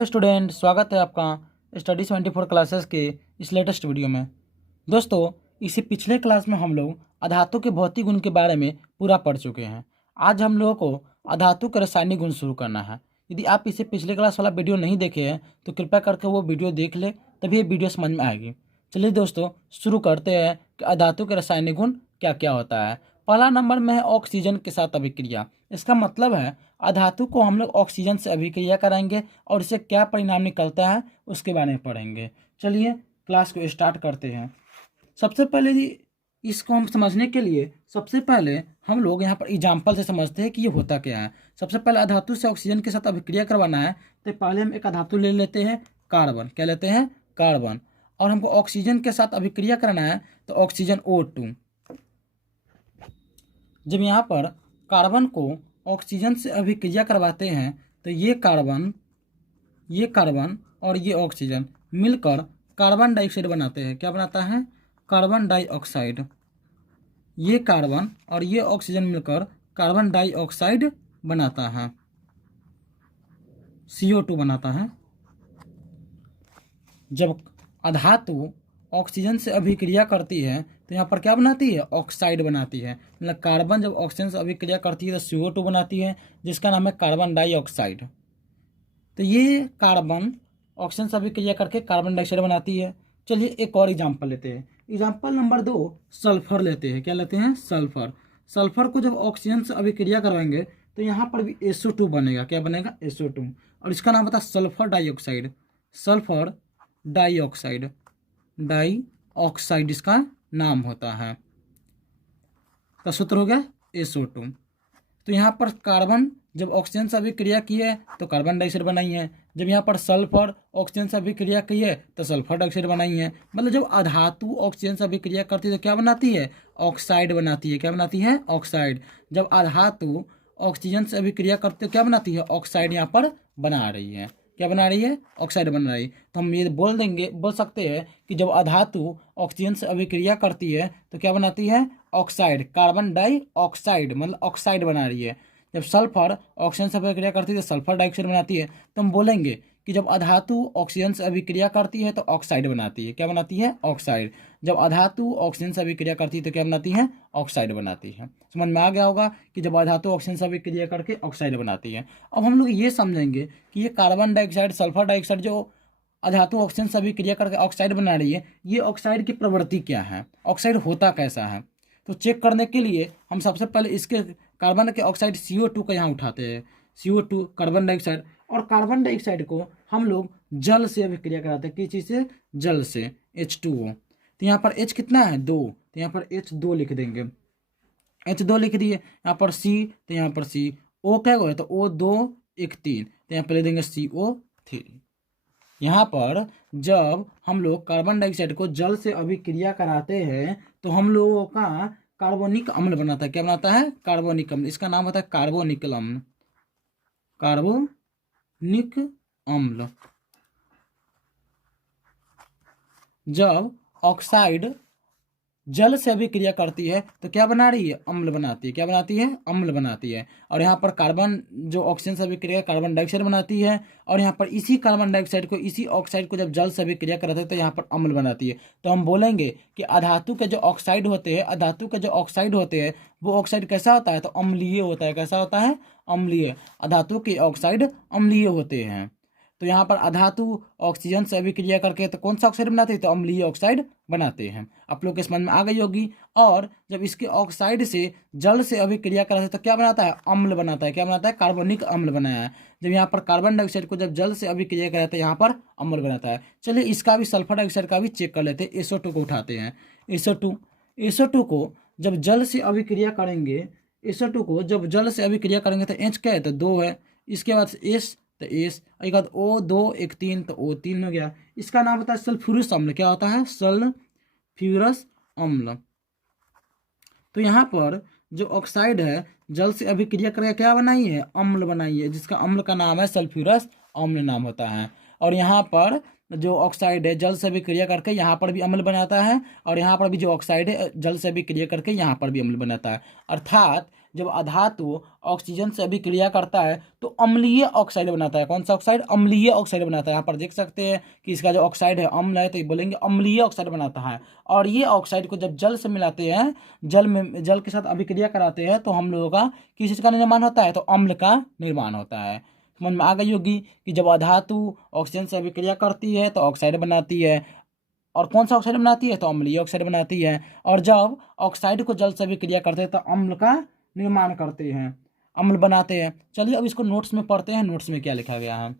Student, स्वागत है आपका स्टडी 24 क्लासेस के इस लेटेस्ट वीडियो में। दोस्तों, इसी पिछले क्लास में हम लोग अधातु के भौतिक गुण के बारे में पूरा पढ़ चुके हैं। आज हम लोगों को अधातु के रासायनिक गुण शुरू करना है। यदि आप इसे पिछले क्लास वाला वीडियो नहीं देखे हैं तो कृपया करके वो वीडियो देख ले, तभी ये वीडियो समझ में आएगी। चलिए दोस्तों, शुरू करते हैं कि अधातु के रासायनिक गुण क्या क्या होता है। पहला नंबर में है ऑक्सीजन के साथ अभिक्रिया। इसका मतलब है अधातु को हम लोग ऑक्सीजन से अभिक्रिया कराएंगे और इससे क्या परिणाम निकलता है उसके बारे में पढ़ेंगे। चलिए क्लास को स्टार्ट करते हैं। सबसे पहले इसको हम समझने के लिए सबसे पहले हम लोग यहाँ पर एग्जाम्पल से समझते हैं कि ये होता क्या है। सबसे पहले अधातु से ऑक्सीजन के साथ अभिक्रिया करवाना है तो पहले हम एक अधातु ले लेते हैं कार्बन। क्या लेते हैं? कार्बन। और हमको ऑक्सीजन के साथ अभिक्रिया करना है तो ऑक्सीजन O2। जब यहाँ पर कार्बन को ऑक्सीजन से अभिक्रिया करवाते हैं तो ये कार्बन और ये ऑक्सीजन मिलकर कार्बन डाइऑक्साइड बनाते हैं। क्या बनाता है? Carbon dioxide. ये कार्बन और ये ऑक्सीजन मिलकर कार्बन डाइऑक्साइड बनाता है, CO2 बनाता है। जब अधातु ऑक्सीजन से अभिक्रिया करती है तो यहाँ पर क्या बनाती है? ऑक्साइड बनाती है। मतलब कार्बन जब ऑक्सीजन से अभिक्रिया करती है तो CO2 बनाती है, जिसका नाम है कार्बन डाइऑक्साइड। तो ये कार्बन ऑक्सीजन से अभिक्रिया करके कार्बन डाइऑक्साइड बनाती है। चलिए एक और एग्जाम्पल लेते हैं। एग्जाम्पल नंबर 2, सल्फर लेते हैं। क्या लेते हैं? सल्फर। सल्फर को जब ऑक्सीजन से अभिक्रिया करवाएंगे तो यहाँ पर भी SO2 बनेगा। क्या बनेगा? SO2। और इसका नाम होता है sulphur dioxide. Sulphur dioxide, dioxide इसका नाम होता है। का सूत्र हो गया SO2। तो यहाँ पर कार्बन जब ऑक्सीजन से अभिक्रिया की है तो कार्बन डाइऑक्साइड बनाई है। जब यहाँ पर सल्फर ऑक्सीजन से अभिक्रिया की है तो सल्फर डाइऑक्साइड बनाई है। मतलब जब अधातु ऑक्सीजन से अभिक्रिया करती है तो क्या बनाती है? ऑक्साइड बनाती है। क्या बनाती है? ऑक्साइड। जब अधातु ऑक्सीजन से अभिक्रिया करते तो क्या बनाती है? ऑक्साइड यहाँ पर बना रही है। क्या बना रही है? ऑक्साइड बना रही है। तो हम ये बोल सकते हैं कि जब अधातु ऑक्सीजन से अभिक्रिया करती है तो क्या बनाती है? ऑक्साइड, कार्बन डाइऑक्साइड, मतलब ऑक्साइड बना रही है। जब सल्फर ऑक्सीजन से अभिक्रिया करती है तो सल्फर डाइऑक्साइड बनाती है। तो हम बोलेंगे कि जब अधातु ऑक्सीजन से अभिक्रिया करती है तो ऑक्साइड बनाती है। क्या बनाती है? ऑक्साइड। जब अधातु ऑक्सीजन से अभिक्रिया करती है तो क्या बनाती है? ऑक्साइड बनाती है। समझ में आ गया होगा कि जब अधातु ऑक्सीजन से अभिक्रिया करके ऑक्साइड बनाती है। अब हम लोग ये समझेंगे कि ये कार्बन डाइऑक्साइड, सल्फर डाइऑक्साइड जो अधातु ऑक्सीजन से अभिक्रिया करके ऑक्साइड बना रही है, ये ऑक्साइड की प्रवृत्ति क्या है, ऑक्साइड होता कैसा है। तो चेक करने के लिए हम सबसे पहले इसके कार्बन के ऑक्साइड CO2 को यहाँ उठाते हैं। CO2 कार्बन डाइऑक्साइड, और कार्बन डाइऑक्साइड को हम लोग जल से अभिक्रिया कराते हैं। किस चीज़ से? जल से, H2O। तो यहाँ पर H कितना है? 2। तो यहाँ पर H2 लिख देंगे। H2 लिख दिए। यहाँ पर C, तो यहाँ पर C। O क्या है? तो O2 1 3, तो यहाँ पर ले देंगे CO3। यहाँ पर जब हम लोग कार्बन डाइऑक्साइड को जल से अभिक्रिया कराते हैं तो हम लोगों का कार्बोनिक अम्ल बनाता है। क्या बनाता है? कार्बोनिक अम्ल। इसका नाम होता है कार्बोनिकल अम्ल। कार्बोनिक अम्ल। जब ऑक्साइड जल से अभिक्रिया करती है तो क्या बना रही है? अम्ल बनाती है। क्या बनाती है? अम्ल बनाती है। और यहाँ पर कार्बन जो ऑक्सीजन से अभिक्रिया कार्बन डाइऑक्साइड बनाती है, और यहाँ पर इसी कार्बन डाइऑक्साइड को, इसी ऑक्साइड को जब जल से अभिक्रिया कराते हैं तो यहाँ पर अम्ल बनाती है। तो हम बोलेंगे कि अधातु के जो ऑक्साइड होते हैं, अधातु के जो ऑक्साइड होते हैं वो ऑक्साइड कैसा होता है? तो अम्लीय होता है। कैसा होता है? अम्लीय। अधातु के ऑक्साइड अम्लीय होते हैं। तो यहाँ पर अधातु ऑक्सीजन से अभिक्रिया करके तो कौन सा ऑक्साइड बनाते हैं? तो अम्लीय ऑक्साइड बनाते हैं। आप लोग के समझ में आ गई होगी। और जब इसके ऑक्साइड से जल से अभिक्रिया कराते हैं तो क्या बनाता है? अम्ल बनाता है। क्या बनाता है? कार्बोनिक अम्ल बनाया है। जब यहाँ पर कार्बन डाइऑक्साइड को जब जल से अभिक्रिया कराते हैं यहाँ पर अम्ल बनाता है। चलिए इसका भी, सल्फर डाइऑक्साइड का भी चेक कर लेते हैं। SO2 को उठाते हैं। SO2 को जब जल से अभिक्रिया करेंगे, SO2 को जब जल से अभिक्रिया करेंगे तो H क्या है? तो 2 है। इसके बाद S, तो एस, एक बाद O2 1 3, तो O3 हो गया। इसका नाम होता है सल्फ्यूरस अम्ल। क्या होता है? सल्फ्यूरस अम्ल। तो यहाँ पर जो ऑक्साइड है जल से अभिक्रिया करके क्या बनाई है? अम्ल बनाई है, जिसका अम्ल का नाम है सल्फ्यूरस अम्ल नाम होता है। और यहाँ पर जो ऑक्साइड है जल से अभिक्रिया करके यहाँ पर भी अम्ल बनाता है, और यहाँ पर भी जो ऑक्साइड है जल से अभिक्रिया करके यहाँ पर भी अम्ल बनाता है। अर्थात जब अधातु ऑक्सीजन से अभिक्रिया करता है तो अम्लीय ऑक्साइड बनाता है। कौन सा ऑक्साइड? अम्लीय ऑक्साइड बनाता है। यहाँ पर देख सकते हैं कि इसका जो ऑक्साइड है अम्ल है, तो ये बोलेंगे अम्लीय ऑक्साइड बनाता है। और ये ऑक्साइड को जब जल से मिलाते हैं, जल के साथ अभिक्रिया कराते हैं, तो हम लोगों का किस चीज़ का निर्माण होता है? तो अम्ल का निर्माण होता है। समझ में आ गई होगी कि जब अधातु ऑक्सीजन से अभिक्रिया करती है तो ऑक्साइड बनाती है। और कौन सा ऑक्साइड बनाती है? तो अम्लीय ऑक्साइड बनाती है। और जब ऑक्साइड को जल से अभिक्रिया करते हैं तो अम्ल का निर्माण करते हैं, अम्ल बनाते हैं। चलिए अब इसको नोट्स में पढ़ते हैं, नोट्स में क्या लिखा गया है।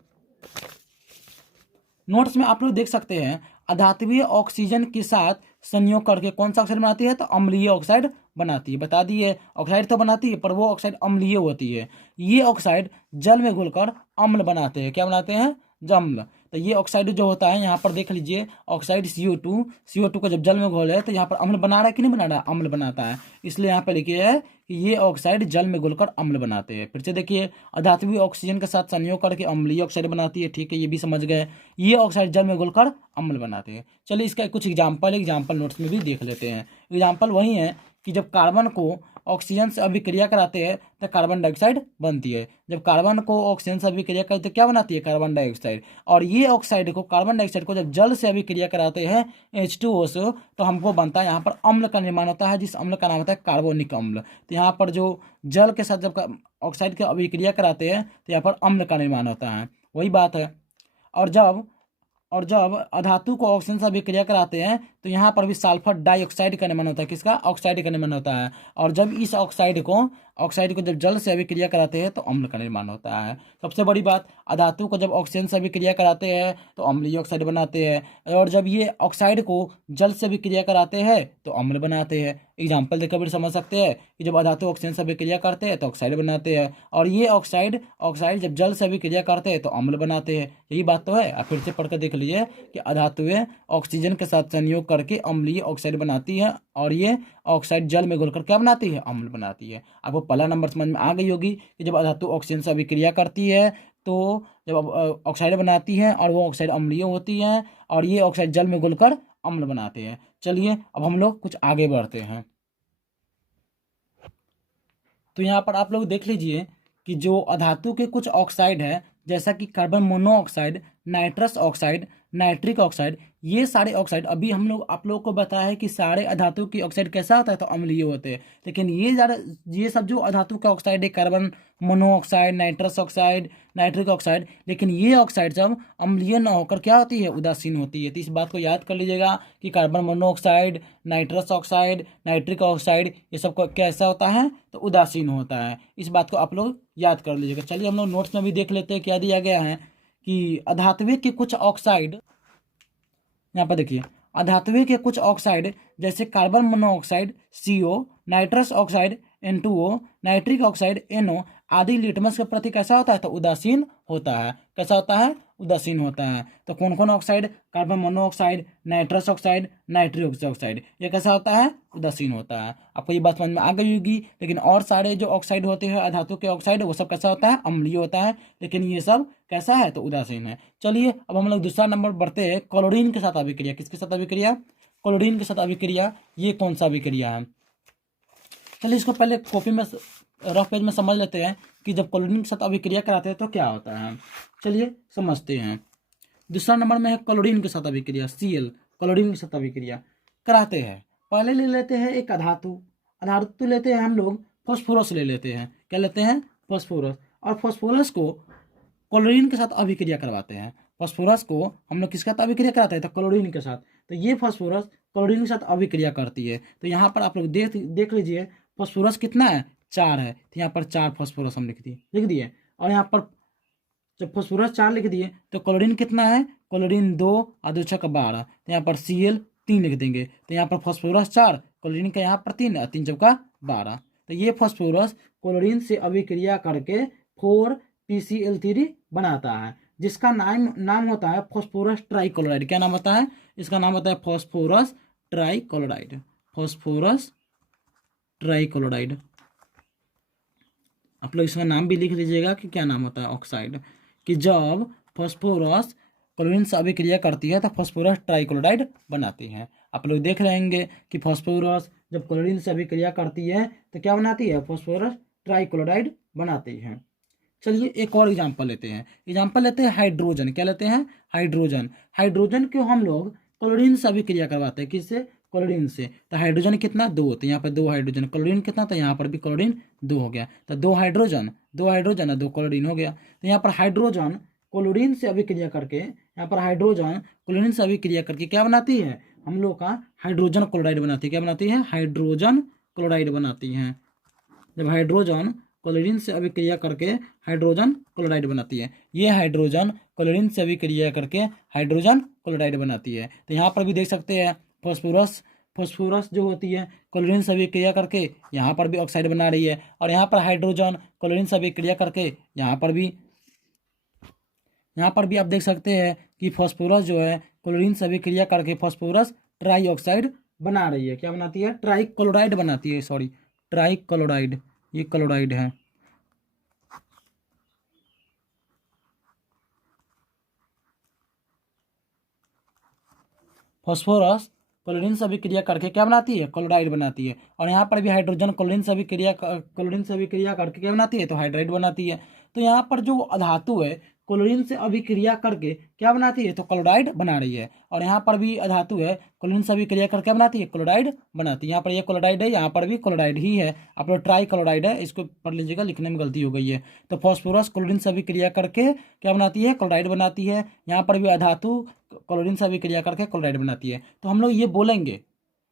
नोट्स में आप लोग देख सकते हैं, अधात्वीय ऑक्सीजन के साथ संयोग करके कौन सा ऑक्साइड बनाती है? तो अम्लीय ऑक्साइड बनाती है। बता दिए ऑक्साइड तो बनाती है पर वो ऑक्साइड अम्लीय होती है। ये ऑक्साइड जल में घुलकर अम्ल बनाते हैं। क्या बनाते हैं? अम्ल। तो ये ऑक्साइड जो होता है, यहाँ पर देख लीजिए, ऑक्साइड CO2 को जब जल में घोले तो यहाँ पर अम्ल बना रहा है कि नहीं बना रहा है? अम्ल बनाता है। इसलिए यहाँ पर लिखिए है कि ये ऑक्साइड जल में घुलकर अम्ल बनाते हैं। फिर से देखिए, अधात्वीय ऑक्सीजन के साथ संयोग करके अम्लीय ऑक्साइड बनाती है। ठीक है, ये भी समझ गए। ये ऑक्साइड जल में घुलकर अम्ल बनाते हैं। चलिए इसका कुछ एग्जाम्पल नोट्स में भी देख लेते हैं। एग्जाम्पल वही है कि जब कार्बन को ऑक्सीजन से अभिक्रिया कराते हैं तो कार्बन डाइऑक्साइड बनती है। जब कार्बन को ऑक्सीजन से अभिक्रिया करते तो क्या बनाती है? Carbon dioxide. और ये ऑक्साइड को, कार्बन डाइऑक्साइड को जब जल से अभिक्रिया कराते हैं H2O से, तो हमको बनता है यहाँ पर अम्ल का निर्माण होता है, जिस अम्ल का नाम होता है कार्बोनिक अम्ल। तो यहाँ पर जो जल के साथ जब ऑक्साइड की अभिक्रिया कराते हैं तो यहाँ पर अम्ल का निर्माण होता है। वही बात है। और जब अधातु को ऑक्सीजन से अभिक्रिया कराते हैं तो यहाँ पर भी सल्फर डाइऑक्साइड का निर्माण होता है। किसका? ऑक्साइड का निर्माण होता है। और जब इस ऑक्साइड को जब जल से अभिक्रिया कराते हैं तो अम्ल का निर्माण होता है। सबसे बड़ी बात, अधातु को जब ऑक्सीजन से अभिक्रिया कराते हैं तो अम्लीय ऑक्साइड बनाते हैं। और जब ये ऑक्साइड को जल से अभिक्रिया कराते हैं तो अम्ल बनाते हैं। एग्जाम्पल देकर भी समझ सकते हैं कि जब अधातु ऑक्सीजन से अभिक्रिया करते हैं तो ऑक्साइड बनाते हैं, और ये ऑक्साइड जब जल से अभिक्रिया करते हैं तो अम्ल बनाते हैं। यही बात तो है। आप फिर से पढ़कर देख लीजिए कि अधातुएं ऑक्सीजन के साथ संयोग करके अम्लीय ऑक्साइड बनाती है, और ये ऑक्साइड जल में घुलकर क्या बनाती है? अम्ल बनाती है। आपको पहला नंबर समझ में आ गई होगी कि जब अधातु ऑक्सीजन से अभिक्रिया करती है तो जब ऑक्साइड बनाती है और वो ऑक्साइड अम्लीय होती है, और ये ऑक्साइड जल में घुलकर अम्ल बनाते हैं। चलिए अब हम लोग कुछ आगे बढ़ते हैं। तो यहाँ पर आप लोग देख लीजिए कि जो अधातु के कुछ ऑक्साइड है, जैसा कि carbon monoxide, nitrous oxide, nitric oxide, ये सारे ऑक्साइड अभी आप लोगों को बताया है कि सारे अधातु की ऑक्साइड कैसा होता है? तो अम्लीय होते हैं। लेकिन ये सब जो अधातु का ऑक्साइड है, carbon monoxide, nitrous oxide, nitric oxide, लेकिन ये ऑक्साइड जब अम्लीय न होकर क्या होती है? उदासीन होती है। तो इस बात को याद कर लीजिएगा कि carbon monoxide, nitrous oxide, nitric oxide, ये सब कैसा होता है? तो उदासीन होता है। इस बात को आप लोग याद कर लीजिएगा। चलिए हम लोग नोट्स में भी देख लेते हैं क्या दिया गया है कि अधात्वीय के कुछ ऑक्साइड, यहाँ पर देखिए, अधात्वीय के कुछ ऑक्साइड जैसे carbon monoxide CO, nitrous oxide N2O, nitric oxide NO आदि लिटमस के प्रति कैसा होता है? तो उदासीन होता है। कैसा होता है? उदासीन होता है। तो कौन कौन oxide? Carbon monoxide, nitrous oxide, nitric oxide, ये कैसा होता है? उदासीन होता है। आपको ये बात समझ में आ गई होगी। लेकिन और सारे जो ऑक्साइड होते हैं अधातु के ऑक्साइड, वो सब कैसा होता है? अम्लीय होता है। लेकिन ये सब कैसा है? तो उदासीन है। चलिए अब हम लोग दूसरा नंबर बढ़ते हैं, क्लोरीन के साथ अभिक्रिया। किसके साथ अभिक्रिया? क्लोरीन के साथ अभिक्रिया। ये कौन सा अभिक्रिया है? चलिए इसको पहले कॉपी में, रफ पेज में समझ लेते हैं कि जब क्लोरीन के साथ अभिक्रिया कराते हैं तो क्या होता है। चलिए समझते हैं। दूसरा नंबर में है क्लोरीन के साथ अभिक्रिया, Cl। क्लोरीन के साथ अभिक्रिया कराते हैं, पहले ले लेते हैं एक अधातु लेते हैं हम लोग, फॉस्फोरस ले लेते हैं। क्या लेते हैं? फॉस्फोरस। और फॉस्फोरस को क्लोरीन के साथ अभिक्रिया करवाते हैं। फॉस्फोरस को हम लोग किसके साथ अभिक्रिया कराते हैं? तो क्लोरीन के साथ। तो ये फॉस्फोरस क्लोरीन के साथ अभिक्रिया करती है। तो यहाँ पर आप लोग देख लीजिए, फॉस्फोरस कितना है? 4 है। तो यहाँ पर 4 फॉस्फोरस हम लिख दिए। और यहाँ पर जब फॉस्फोरस 4 लिख दिए तो क्लोरीन कितना है? क्लोरीन 2 और 2 6 12। तो यहाँ पर Cl 3 लिख देंगे। तो यहाँ पर फॉस्फोरस 4, क्लोरीन का यहाँ पर 3 और 3 चौका 12। तो ये फॉस्फोरस क्लोरीन से अभिक्रिया करके 4PCl3 बनाता है, जिसका नाम होता है फॉस्फोरस ट्राइक्लोराइड। क्या नाम होता है? इसका नाम होता है फॉस्फोरस ट्राइक्लोराइड। Phosphorus trichloride. आप लोग इसका नाम भी लिख लीजिएगा कि क्या नाम होता है ऑक्साइड। कि जब फॉस्फोरस क्लोरीन से अभिक्रिया करती है तो फॉस्फोरस ट्राइक्लोराइड बनाती है। आप लोग देख रहेंगे कि फॉस्फोरस जब क्लोरीन से अभिक्रिया करती है तो क्या बनाती है? फॉस्फोरस ट्राइक्लोराइड बनाती हैं। चलिए एक और एग्जांपल लेते हैं। एग्जांपल लेते हैं हाइड्रोजन। क्या लेते हैं? हाइड्रोजन। हाइड्रोजन को हम लोग क्लोरीन से अभिक्रिया करवाते हैं। किससे? क्लोरीन से। तो हाइड्रोजन कितना? 2। तो यहाँ पर 2 हाइड्रोजन। क्लोरीन कितना? तो यहाँ पर भी क्लोरीन 2 हो गया। तो 2 हाइड्रोजन और 2 क्लोरीन हो गया। तो यहाँ पर हाइड्रोजन क्लोरीन से अभिक्रिया करके, यहाँ पर हाइड्रोजन क्लोरीन से अभिक्रिया करके क्या बनाती है? हम लोग का हाइड्रोजन क्लोराइड बनाती है। क्या बनाती है? हाइड्रोजन क्लोराइड बनाती हैं। जब हाइड्रोजन क्लोरीन से अभिक्रिया करके हाइड्रोजन क्लोराइड बनाती है। ये हाइड्रोजन क्लोरीन से अभिक्रिया करके हाइड्रोजन क्लोराइड बनाती है। तो यहाँ पर भी देख सकते हैं फॉस्फोरस। फॉस्फोरस जो होती है क्लोरीन से अभिक्रिया करके यहाँ पर भी ऑक्साइड बना रही है। और यहाँ पर हाइड्रोजन क्लोरीन से अभिक्रिया करके यहाँ पर भी आप देख सकते हैं कि फॉस्फोरस जो है क्लोरीन से अभिक्रिया करके फॉस्फोरस ट्राईऑक्साइड बना रही है। क्या बनाती है? ट्राईक्लोराइड बनाती है। सॉरी, ट्राईक्लोराइड, ये क्लोराइड है। फॉस्फोरस क्लोरीन से अभिक्रिया करके क्या बनाती है? क्लोराइड बनाती है। और यहाँ पर भी हाइड्रोजन क्लोरीन से अभिक्रिया करके क्या बनाती है? तो हाइड्राइड बनाती है। तो यहाँ पर जो अधातु है क्लोरीन से अभिक्रिया करके क्या बनाती है? तो क्लोराइड बना रही है। और यहाँ पर भी अधातु है क्लोरीन से अभिक्रिया करके क्या बनाती है? क्लोराइड बनाती है। यहाँ पर ये क्लोराइड है, यहाँ पर भी क्लोराइड ही है। आप लोग ट्राई क्लोराइड है, इसको पढ़ लीजिएगा, लिखने में गलती हो गई है। तो फॉस्फोरस क्लोरीन से अभिक्रिया करके क्या बनाती है? क्लोराइड बनाती है। यहाँ पर भी अधातु क्लोरीन से अभिक्रिया करके क्लोराइड बनाती है। तो हम लोग ये बोलेंगे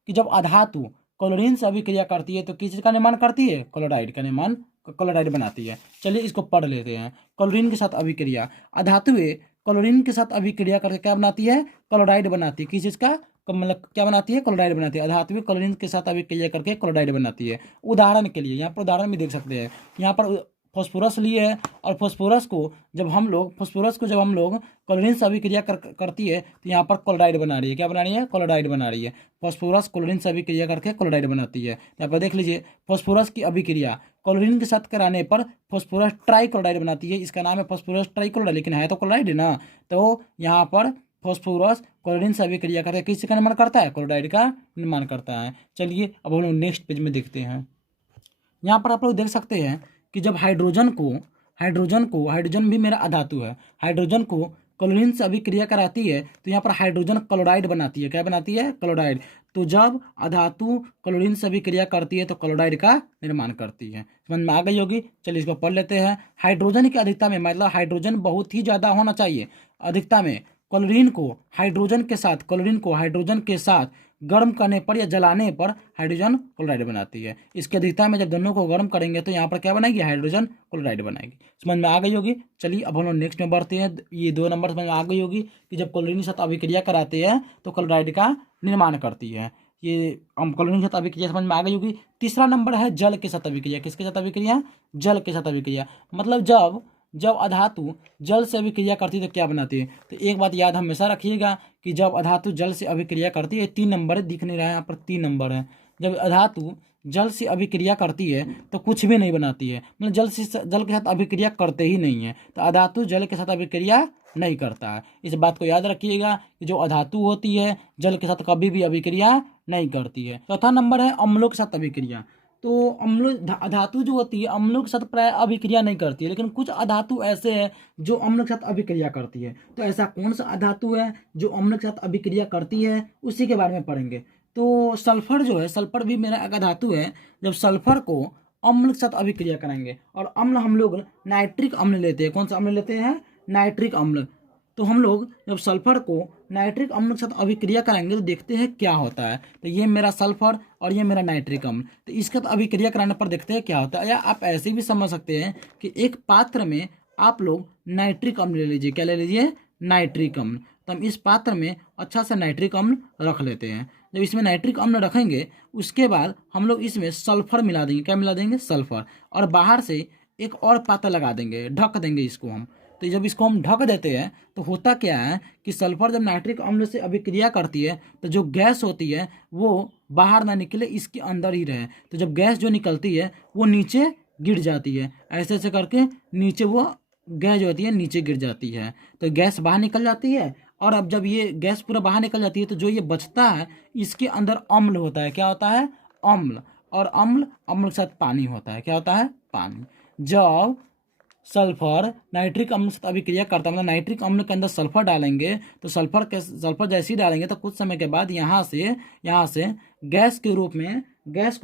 कि जब अधातु क्लोरीन से अभिक्रिया करती है तो किस चीज का निर्माण करती है? क्लोराइड का निर्माण, क्लोराइड बनाती है। चलिए इसको पढ़ लेते हैं। क्लोरीन के साथ अभिक्रिया, अधातुएं क्लोरीन के साथ अभिक्रिया करके क्या बनाती है? क्लोराइड बनाती है। किस चीज का? मतलब क्या बनाती है? क्लोराइड बनाती है। अधातुएं क्लोरीन के साथ अभिक्रिया करके क्लोराइड बनाती है। उदाहरण के लिए यहाँ पर उदाहरण भी देख सकते हैं। यहाँ पर फॉस्फोरस लिए है और फॉस्फोरस को जब हम लोग क्लोरीन से अभिक्रिया करती है तो यहाँ पर क्लोराइड बना रही है। क्या बना रही है? क्लोराइड बना रही है। फॉस्फोरस क्लोरीन से अभिक्रिया करके क्लोराइड बनाती है। यहाँ पर देख लीजिए, फॉस्फोरस की अभिक्रिया क्लोरीन के साथ कराने पर फॉस्फोरस ट्राईक्लोराइड बनाती है। इसका नाम है फॉस्फोरस ट्राईक्लोराइड, लेकिन है तो क्लोराइड ना। तो यहाँ पर फॉस्फोरस क्लोरीन से अभिक्रिया करके किस का निर्माण करता है? क्लोराइड का निर्माण करता है। चलिए अब हम लोग नेक्स्ट पेज में देखते हैं। यहाँ पर आप लोग देख सकते हैं कि जब हाइड्रोजन भी मेरा अधातु है, हाइड्रोजन को क्लोरीन से अभिक्रिया कराती है तो यहाँ पर हाइड्रोजन क्लोराइड बनाती है। क्या बनाती है? क्लोराइड। तो जब अधातु क्लोरीन से अभिक्रिया करती है तो क्लोराइड का निर्माण करती है। समझ में आ गई होगी। चलिए इसको पढ़ लेते हैं। हाइड्रोजन की अधिकता में, मतलब हाइड्रोजन बहुत ही ज़्यादा होना चाहिए अधिकता में, क्लोरीन को हाइड्रोजन के साथ गर्म करने पर या जलाने पर हाइड्रोजन क्लोराइड बनाती है। इसकी अधिकता में जब दोनों को गर्म करेंगे तो यहाँ पर क्या बनाएगी? हाइड्रोजन क्लोराइड बनाएगी। समझ में आ गई होगी। चलिए अब हम लोग नेक्स्ट में बढ़ते हैं। ये 2 नंबर समझ में आ गई होगी कि जब क्लोरीन के साथ अभिक्रिया कराते हैं तो क्लोराइड का निर्माण करती है। ये हम क्लोरीन के साथ अभिक्रिया समझ में आ गई होगी। तीसरा नंबर है जल के साथ अभिक्रिया। किसके साथ अभिक्रिया? जल के साथ अभिक्रिया। मतलब जब अधातु जल से अभिक्रिया करती है तो क्या बनाती है? तो एक बात याद हमेशा रखिएगा कि जब अधातु जल से अभिक्रिया करती है, 3 नंबर दिख नहीं रहा है, यहाँ पर 3 नंबर है। जब अधातु जल से अभिक्रिया करती है तो कुछ भी नहीं बनाती है, मतलब जल के साथ अभिक्रिया करते ही नहीं है। तो अधातु जल के साथ अभिक्रिया नहीं करता है। इस बात को याद रखिएगा कि जो अधातु होती है जल के साथ कभी भी अभिक्रिया नहीं करती है। चौथा नंबर है अम्लों के साथ अभिक्रिया। तो अधातु जो होती है अम्लों के साथ प्राय अभिक्रिया नहीं करती है, लेकिन कुछ अधातु ऐसे हैं जो अम्ल के साथ अभिक्रिया करती है। तो ऐसा कौन सा अधातु है जो अम्ल के साथ अभिक्रिया करती है, उसी के बारे में पढ़ेंगे। तो सल्फर जो है, सल्फर भी मेरा एक अधातु है। जब सल्फर को अम्ल के साथ अभिक्रिया कराएंगे, और अम्ल हम लोग नाइट्रिक अम्ल लेते हैं। कौन सा अम्ल लेते हैं? नाइट्रिक अम्ल। तो हम लोग जब सल्फर को नाइट्रिक अम्ल के साथ अभिक्रिया कराएंगे तो देखते हैं क्या होता है। तो ये मेरा सल्फर और ये मेरा नाइट्रिक अम्ल, तो इसके साथ अभिक्रिया कराने पर देखते हैं क्या होता है। या आप ऐसे भी समझ सकते हैं कि एक पात्र में आप लोग नाइट्रिक अम्ल ले लीजिए। क्या ले लीजिए? नाइट्रिक अम्ल। तो हम इस पात्र में अच्छा सा नाइट्रिक अम्ल रख लेते हैं। जब इसमें नाइट्रिक अम्ल रखेंगे उसके बाद हम लोग इसमें सल्फर मिला देंगे। क्या मिला देंगे? सल्फर। और बाहर से एक और पात्र लगा देंगे, ढक देंगे इसको हम। तो जब इसको हम ढक देते हैं तो होता क्या है कि सल्फर जब नाइट्रिक अम्ल से अभिक्रिया करती है तो जो गैस होती है वो बाहर ना निकले, इसके अंदर ही रहे। तो जब गैस जो निकलती है वो नीचे गिर जाती है, ऐसे ऐसे करके नीचे वो गैस जो होती है नीचे गिर जाती है। तो गैस बाहर निकल जाती है। और अब जब ये गैस पूरा बाहर निकल जाती है तो जो ये बचता है इसके अंदर अम्ल होता है। क्या होता है? अम्ल। और अम्ल के साथ पानी होता है। क्या होता है? पानी। जब सल्फर नाइट्रिक अम्ल से अभिक्रिया करता है, मतलब नाइट्रिक अम्ल के अंदर सल्फर डालेंगे तो सल्फर जैसे ही डालेंगे तो कुछ समय के बाद यहाँ से गैस के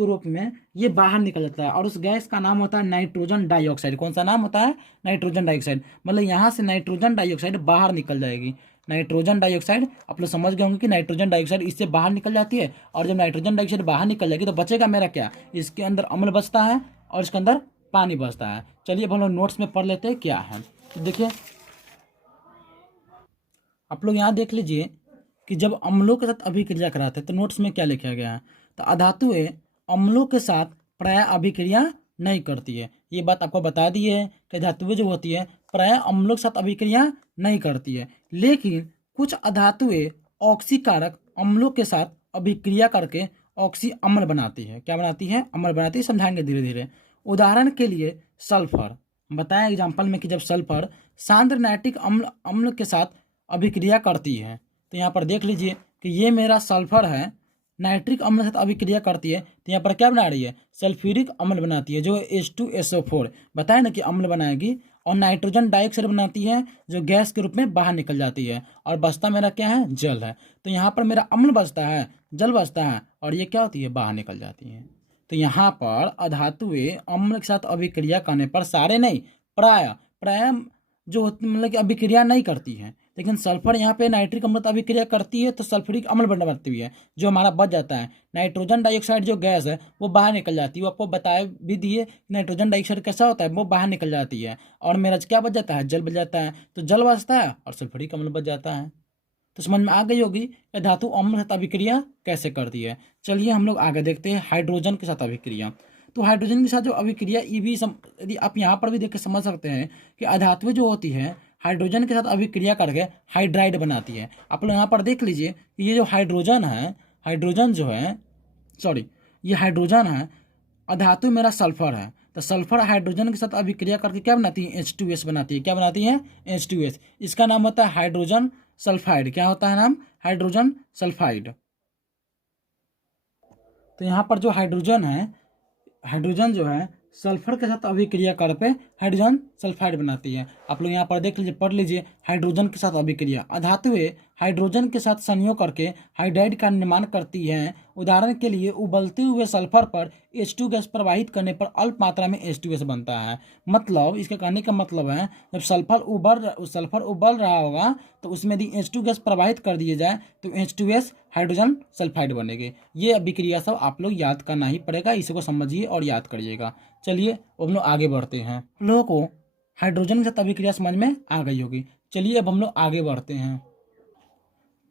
रूप में ये बाहर निकल जाता है और उस गैस का नाम होता है नाइट्रोजन डाइऑक्साइड। कौन सा नाम होता है? Nitrogen dioxide. मतलब यहाँ से नाइट्रोजन डाइऑक्साइड बाहर निकल जाएगी। नाइट्रोजन डाइऑक्साइड आप लोग समझ गए होंगे कि नाइट्रोजन डाइऑक्साइड इससे बाहर निकल जाती है। और जब नाइट्रोजन डाइऑक्साइड बाहर निकल जाएगी तो बचेगा मेरा क्या? इसके अंदर अम्ल बचता है और इसके अंदर पानी बचता है। चलिए अब हम लोग नोट्स में पढ़ लेते हैं क्या है। तो देखिए आप लोग यहाँ देख लीजिए कि जब अम्लों के साथ अभिक्रिया कराते हैं तो नोट्स में क्या लिखा गया है। तो अधातुएं अम्लों के साथ प्रायः अभिक्रिया नहीं करती है। ये बात आपको बता दी है कि धातुएं जो होती है प्रायः अम्लों के साथ अभिक्रिया नहीं करती है, लेकिन कुछ अधातुएं ऑक्सीकारक अम्लों के साथ अभिक्रिया करके ऑक्सी अम्ल बनाती है। क्या बनाती है? अम्ल बनाती है। समझाएंगे धीरे धीरे। उदाहरण के लिए सल्फर बताया एग्जाम्पल में कि जब सल्फर सांद्र नाइट्रिक अम्ल के साथ अभिक्रिया करती है तो यहाँ पर देख लीजिए कि ये मेरा सल्फर है, नाइट्रिक अम्ल के साथ अभिक्रिया करती है तो यहाँ पर क्या बना रही है? सल्फ्यूरिक अम्ल बनाती है जो H2SO4 बताया ना कि अम्ल बनाएगी। और नाइट्रोजन डाइऑक्साइड बनाती है जो गैस के रूप में बाहर निकल जाती है और बचता मेरा क्या है? जल है। तो यहाँ पर मेरा अम्ल बचता है, जल बचता है और ये क्या होती है? बाहर निकल जाती है। तो यहाँ पर अधातुएं अम्ल के साथ अभिक्रिया करने पर सारे नहीं प्राय जो मतलब कि अभिक्रिया नहीं करती है, लेकिन सल्फर यहाँ पे नाइट्रिक अम्ल अभिक्रिया करती है तो सल्फ्यूरिक अम्ल बनती है जो हमारा बच जाता है। नाइट्रोजन डाइऑक्साइड जो गैस है वो बाहर निकल जाती है। वो आपको बताए भी दिए नाइट्रोजन डाइऑक्साइड कैसा होता है, वो बाहर निकल जाती है और मेरा क्या बच जाता है? जल बच जाता है। तो जल बचता है और सल्फ्यूरिक अम्ल बच जाता है। तो समझ में आ गई होगी कि धातु अम्ल के साथ अभिक्रिया कैसे करती है। चलिए हम लोग आगे देखते हैं हाइड्रोजन के साथ अभिक्रिया। तो हाइड्रोजन के साथ जो अभिक्रिया ये भी यदि आप यहाँ पर भी देख के समझ सकते हैं कि अधातुएं जो होती है हाइड्रोजन के साथ अभिक्रिया करके हाइड्राइड बनाती है। आप लोग यहाँ पर देख लीजिए कि ये जो हाइड्रोजन है, ये हाइड्रोजन है, अधातु मेरा सल्फर है। तो सल्फर हाइड्रोजन के साथ अभिक्रिया करके क्या बनाती है? H2S बनाती है। क्या बनाती है? H2S। इसका नाम होता है हाइड्रोजन सल्फाइड। क्या होता है नाम? Hydrogen sulphide. तो यहाँ पर जो हाइड्रोजन जो है सल्फर के साथ अभिक्रिया कर पे हाइड्रोजन सल्फाइड बनाती है। आप लोग यहाँ पर देख लीजिए, पढ़ लीजिए हाइड्रोजन के साथ अभिक्रिया। अधातुएं हाइड्रोजन के साथ संयोग करके हाइड्राइड का निर्माण करती हैं। उदाहरण के लिए उबलते हुए सल्फर पर H2 गैस प्रवाहित करने पर अल्प मात्रा में H2S बनता है। मतलब इसके कहने का मतलब है जब सल्फर उबल रहा होगा तो उसमें यदि H2 गैस प्रवाहित कर दिए जाए तो H2S हाइड्रोजन सल्फाइड बनेगी। ये अभिक्रिया सब आप लोग याद करना ही पड़ेगा, इसी को समझिए और याद करिएगा। चलिए अब हम लोग आगे बढ़ते हैं। हम लोगों को हाइड्रोजन के साथ अभिक्रिया समझ में आ गई होगी। चलिए अब हम लोग आगे बढ़ते हैं।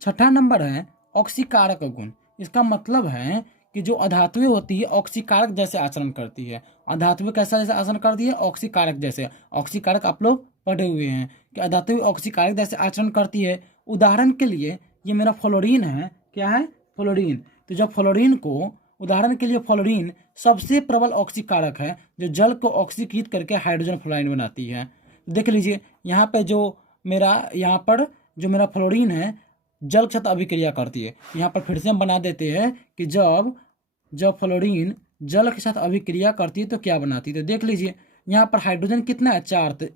छठा नंबर है ऑक्सीकारक गुण। इसका मतलब है कि जो अधातुएं होती है ऑक्सीकारक जैसे आचरण करती है। अधातुएं कैसा जैसे आचरण करती है? ऑक्सीकारक जैसे। ऑक्सीकारक आप लोग पढ़े हुए हैं कि अधातुएं ऑक्सीकारक जैसे आचरण करती है। उदाहरण के लिए ये मेरा फ्लोरीन है। क्या है? फ्लोरीन। तो जब फ्लोरीन को उदाहरण के लिए फ्लोरीन सबसे प्रबल ऑक्सीकारक है जो जल को ऑक्सीकृत करके हाइड्रोजन फ्लोराइड बनाती है। देख लीजिए यहाँ पर जो मेरा फ्लोरीन है जल के साथ अभिक्रिया करती है। यहाँ पर फिर से हम बना देते हैं कि जब फ्लोरीन जल के साथ अभिक्रिया करती है तो क्या बनाती है। तो देख लीजिए यहाँ पर हाइड्रोजन कितना है? 4। तो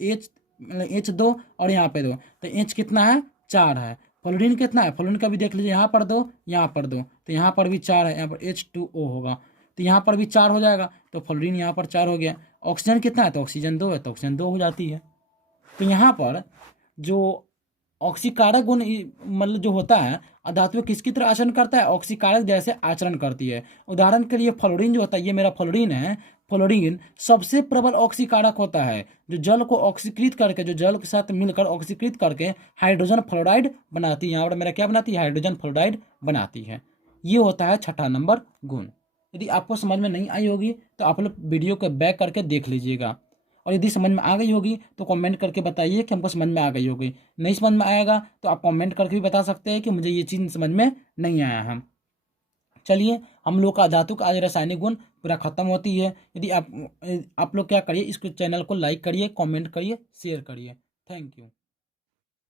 H2 और यहाँ पे 2, तो H कितना है? 4 है। फ्लोरीन कितना है? फ्लोरीन का भी देख लीजिए, यहाँ पर 2, यहाँ पर 2, तो यहाँ पर भी 4 है। यहाँ पर H2O होगा तो यहाँ पर भी 4 हो जाएगा। तो फ्लोरीन यहाँ पर 4 हो गया। ऑक्सीजन कितना है? तो ऑक्सीजन 2 है, तो ऑक्सीजन 2 हो जाती है। तो यहाँ पर जो ऑक्सीकारक गुण मतलब जो होता है अधातु किसकी तरह आचरण करता है? ऑक्सीकारक जैसे आचरण करती है। उदाहरण के लिए फ्लोरीन जो होता है, ये मेरा फ्लोरीन है, फ्लोरीन सबसे प्रबल ऑक्सीकारक होता है जो जल को ऑक्सीकृत करके, जो जल के साथ मिलकर ऑक्सीकृत करके हाइड्रोजन फ्लोराइड बनाती है। यहाँ पर मेरा क्या बनाती है? हाइड्रोजन फ्लोराइड बनाती है। ये होता है छठा नंबर गुण। यदि आपको समझ में नहीं आई होगी तो आप लोग वीडियो को बैक करके देख लीजिएगा, और यदि समझ में आ गई होगी तो कमेंट करके बताइए कि हमको समझ में आ गई होगी। नहीं समझ में आएगा तो आप कमेंट करके भी बता सकते हैं कि मुझे ये चीज़ समझ में नहीं आया है। चलिए हम लोग का धातु का आज रासायनिक गुण पूरा खत्म होती है। यदि आप लोग क्या करिए, इसको चैनल को लाइक करिए, कमेंट करिए, शेयर करिए। Thank you.